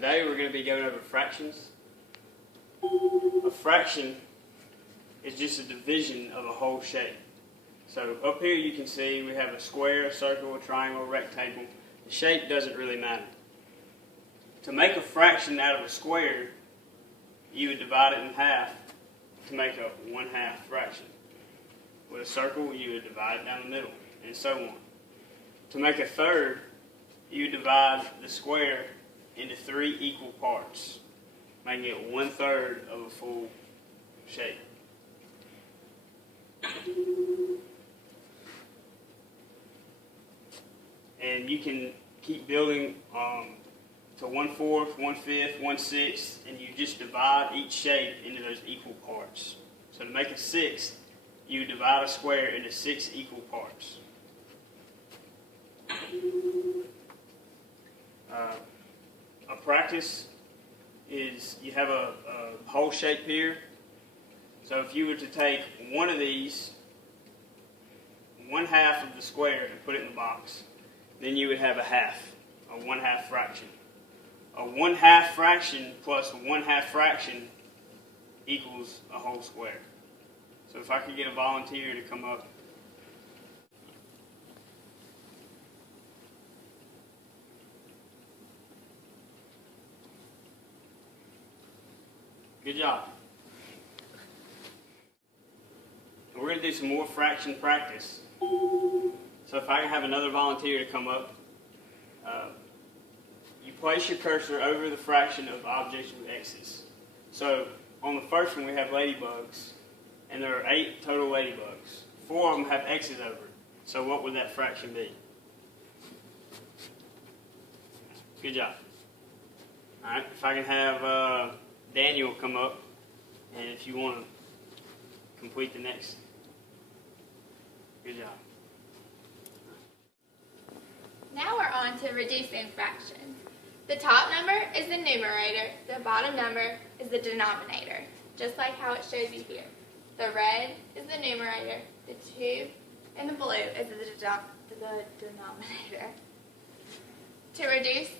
Today we're going to be going over fractions. A fraction is just a division of a whole shape. So up here you can see we have a square, a circle, a triangle, a rectangle. The shape doesn't really matter. To make a fraction out of a square, you would divide it in half to make a 1/2 fraction. With a circle, you would divide it down the middle, and so on. To make a third, you would divide the square into 3 equal parts, making it 1/3 of a full shape. And you can keep building to 1/4, 1/5, 1/6, and you just divide each shape into those equal parts. So to make a 6th, you divide a square into 6 equal parts. A practice is you have a whole shape here. So if you were to take one of these, 1/2 of the square, and put it in the box, then you would have a 1/2 fraction. A 1/2 fraction plus a 1/2 fraction equals a whole square. So if I could get a volunteer to come up. Good job. We're going to do some more fraction practice. So if I can have another volunteer to come up. You place your cursor over the fraction of objects with x's. So on the first one we have ladybugs, and there are 8 total ladybugs. 4 of them have x's over it. So what would that fraction be? Good job. Alright, if I can have Daniel come up, and if you want to complete the next. Good job. Now we're on to reducing fractions. The top number is the numerator, the bottom number is the denominator, just like how it shows you here. The red is the numerator, the 2 and the blue is the denominator. To reduce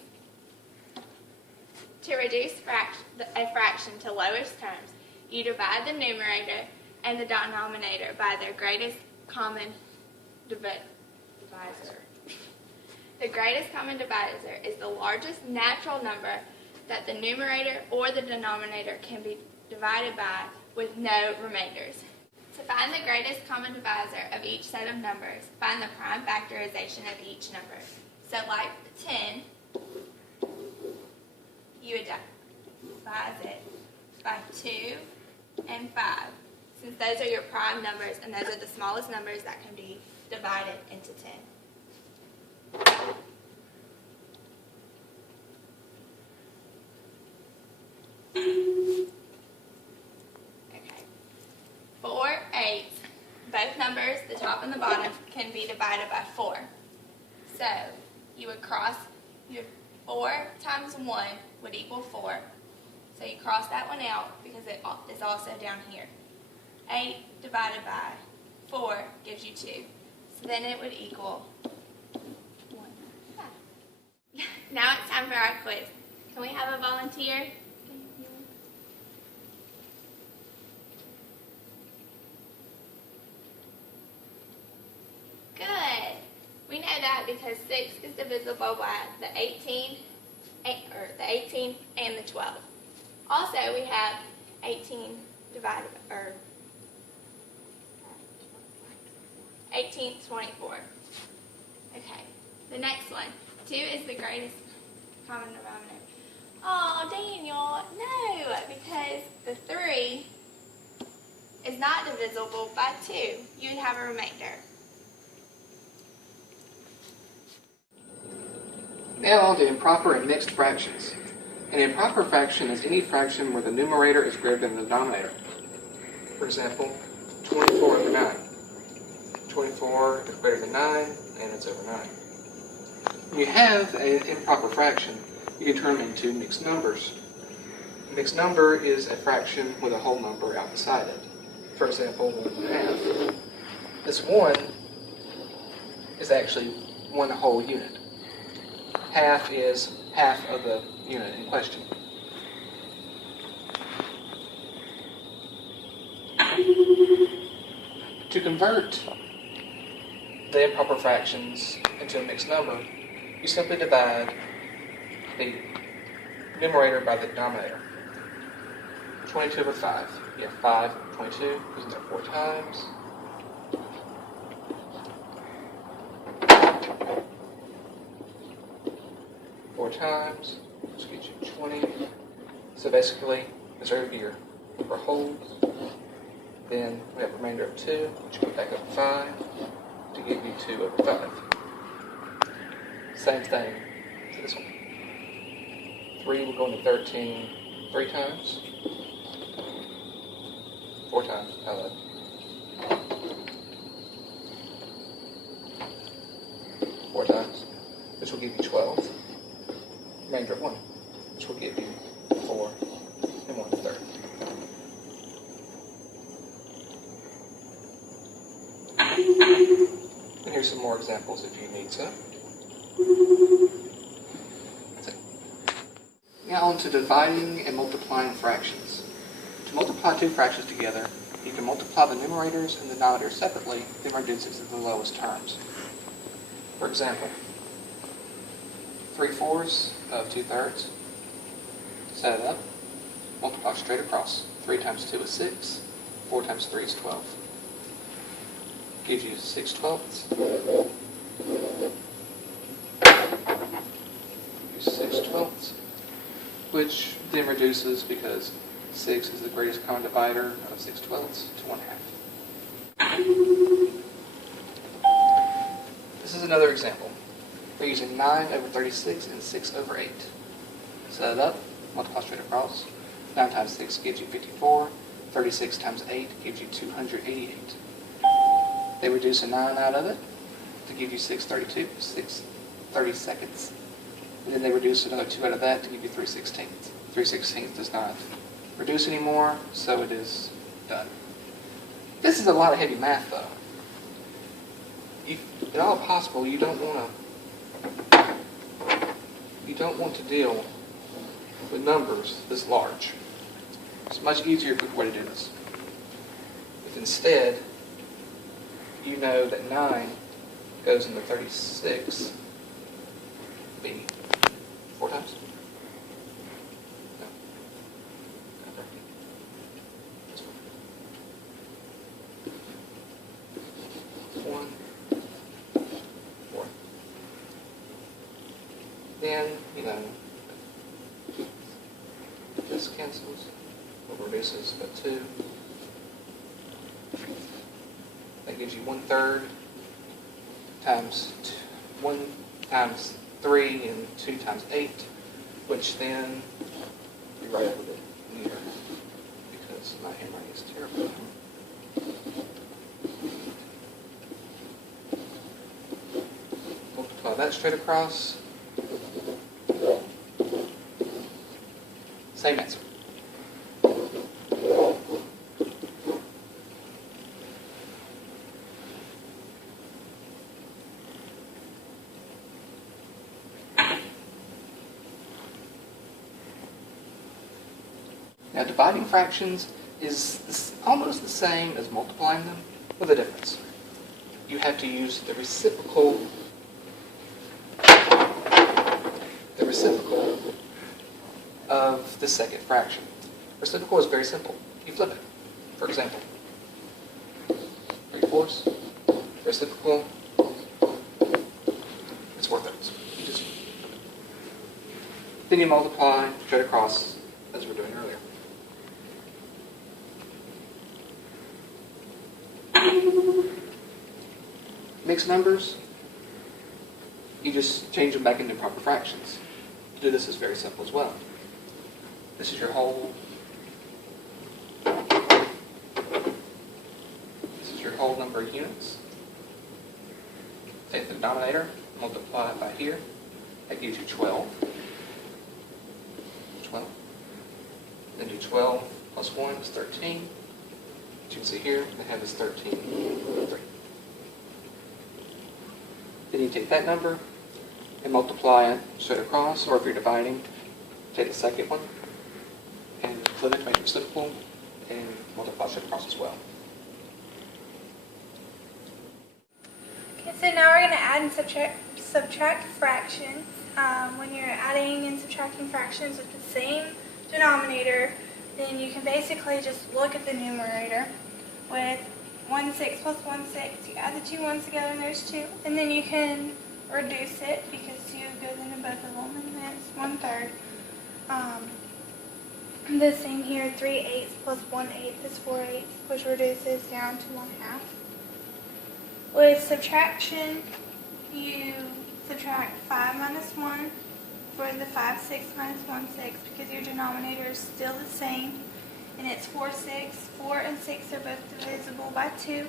a fraction to lowest terms, you divide the numerator and the denominator by their greatest common divisor. The greatest common divisor is the largest natural number that the numerator or the denominator can be divided by with no remainders. To find the greatest common divisor of each set of numbers, find the prime factorization of each number. So like 10, you would divide it by 2 and 5, since those are your prime numbers and those are the smallest numbers that can be divided into 10. Okay. 4, 8, both numbers, the top and the bottom, can be divided by 4. So you would cross, 4 times 1 would equal 4. So you cross that one out because it is also down here. 8 divided by 4 gives you 2. So then it would equal 1. Now it's time for our quiz. Can we have a volunteer? Good. We know that because 6 is divisible by the 18 and the 12. Also, we have 18 divided, or 18, 24. Okay, the next one. 2 is the greatest common denominator. Oh, Daniel, no, because the 3 is not divisible by 2. You would have a remainder. Now on to improper and mixed fractions. An improper fraction is any fraction where the numerator is greater than the denominator. For example, 24 over 9. 24 is greater than 9, and it's over 9. When you have an improper fraction, you can turn them into mixed numbers. A mixed number is a fraction with a whole number outside it. For example, 1/2. This 1 is actually one whole unit. Half is half of the unit in question. To convert the improper fractions into a mixed number, you simply divide the numerator by the denominator. 22 over 5. You have 5 over 22, isn't there 4 times? Which gives you 20. So basically, reserve your number holds. Then we have a remainder of 2, which goes back up 5 to give you 2 over 5. Same thing for this one. 3 will go into 13 3 times. 4 times, I love it. 4 times, which will give you 12. Remainder of 1, which will give you 4 and 1/3. And here's some more examples if you need some. Now on to dividing and multiplying fractions. To multiply two fractions together, you can multiply the numerators and the denominators separately, then reduce it to the lowest terms. For example, 3/4 of 2/3. Set it up, multiply straight across. 3 times 2 is 6, 4 times 3 is 12. Gives you 6/12. 6/12, which then reduces because 6 is the greatest common divider of 6/12 to 1/2. This is another example. We're using 9 over 36 and 6 over 8. Set it up, multiply straight across. 9 times 6 gives you 54. 36 times 8 gives you 288. They reduce a 9 out of it to give you 6/32, 6/32. And then they reduce another 2 out of that to give you 3/16. 3/16 does not reduce anymore, so it is done. This is a lot of heavy math, though. If at all possible, you don't want to deal with numbers this large. It's a much easier way to do this. If instead you know that 9 goes into 36, be 4 times? No. Okay. This one. 1, 4. Then, this cancels. What reduces but 2. That gives you 1/3 times 1 times 3 and 2 times 8, which then you write it with it here because my handwriting is terrible. Multiply that straight across. Same answer. Now, dividing fractions is almost the same as multiplying them, with a difference. You have to use the reciprocal of the second fraction. Reciprocal is very simple. You flip it. For example, 3/4, reciprocal, it's 4/3. Then you multiply straight across, as we were doing earlier. Mixed numbers, you just change them back into proper fractions. To do this is very simple as well. This is your whole. This is your whole number of units. Take the denominator, multiply it by here. That gives you 12. 12. Then do 12 plus 1 is 13. As you can see here, the have is 13/3. Then you take that number and multiply it straight across, or if you're dividing, take the second one and flip it, make it reciprocal, and multiply straight across as well. Okay, so now we're going to add and subtract fractions. When you're adding and subtracting fractions with the same denominator, then you can basically just look at the numerator with 1/6 plus 1/6. You add the two ones together and there's 2. And then you can reduce it because 2 goes into both of them, and then it's 1/3. The same here, 3/8 plus 1/8 is 4/8, which reduces down to 1/2. With subtraction, you subtract 5 minus 1 for the 5/6 minus 1/6 because your denominator is still the same, and it's 4/6. 4 and 6 are both divisible by 2,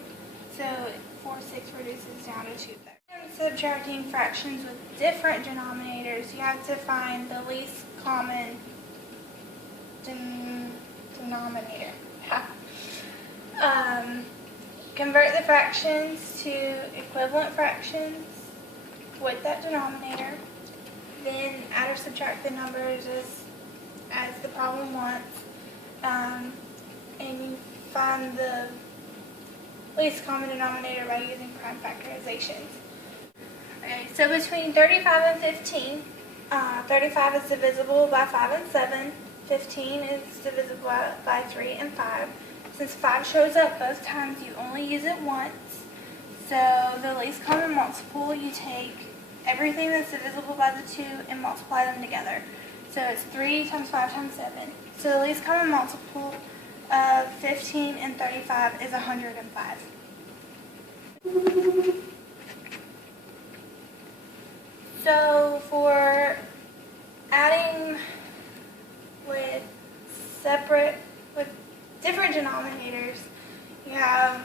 so 4/6 reduces down to 2/3. When subtracting fractions with different denominators, you have to find the least common denominator. Convert the fractions to equivalent fractions with that denominator. Then add or subtract the numbers as the problem wants. And you find the least common denominator by using prime factorizations. Okay, so between 35 and 15, 35 is divisible by 5 and 7. 15 is divisible by 3 and 5. Since 5 shows up both times, you only use it once. So the least common multiple, you take everything that's divisible by the 2 and multiply them together. So it's 3 times 5 times 7. So the least common multiple of 15 and 35 is 105. So for adding with different denominators, you have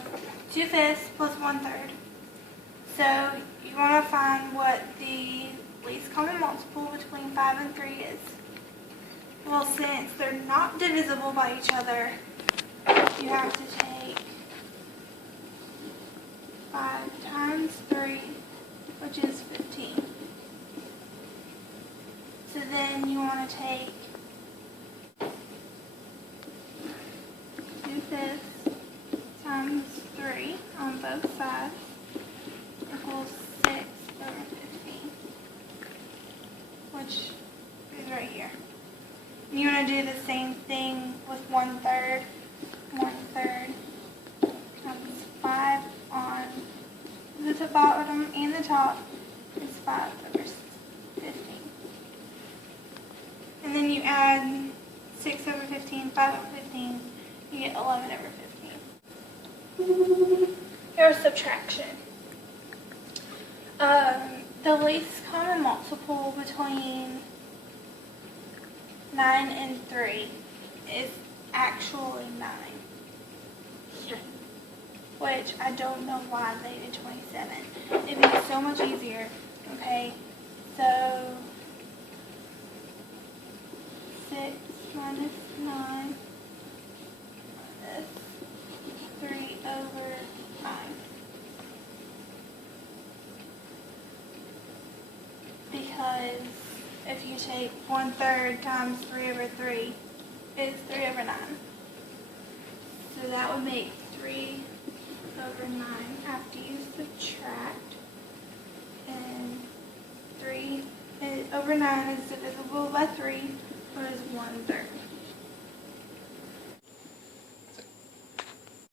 2/5 plus 1/3. So you want to find what the least common multiple between 5 and 3 is. Well, since they're not divisible by each other, you have to take 5 times 3, which is 15. So then you want to take 2/5 times 3 on both sides equals 6 over 15, which is right here. And you want to do the same thing with 1/3. 1/3 times 5 on the bottom and the top is 5 over 15. And then you add 6 over 15, 5 over 15, you get 11 over 15. Here's subtraction. The least common multiple between 9 and 3 is actually 9. Which I don't know why they did 27. It'd be so much easier. Okay, so 6 minus 9 is 3 over 9. Because if you take 1/3 times 3 over 3, it's 3 over 9. So that would make 3 over 9 after you subtract. And 3 over 9 is divisible by 3, or is 1/3.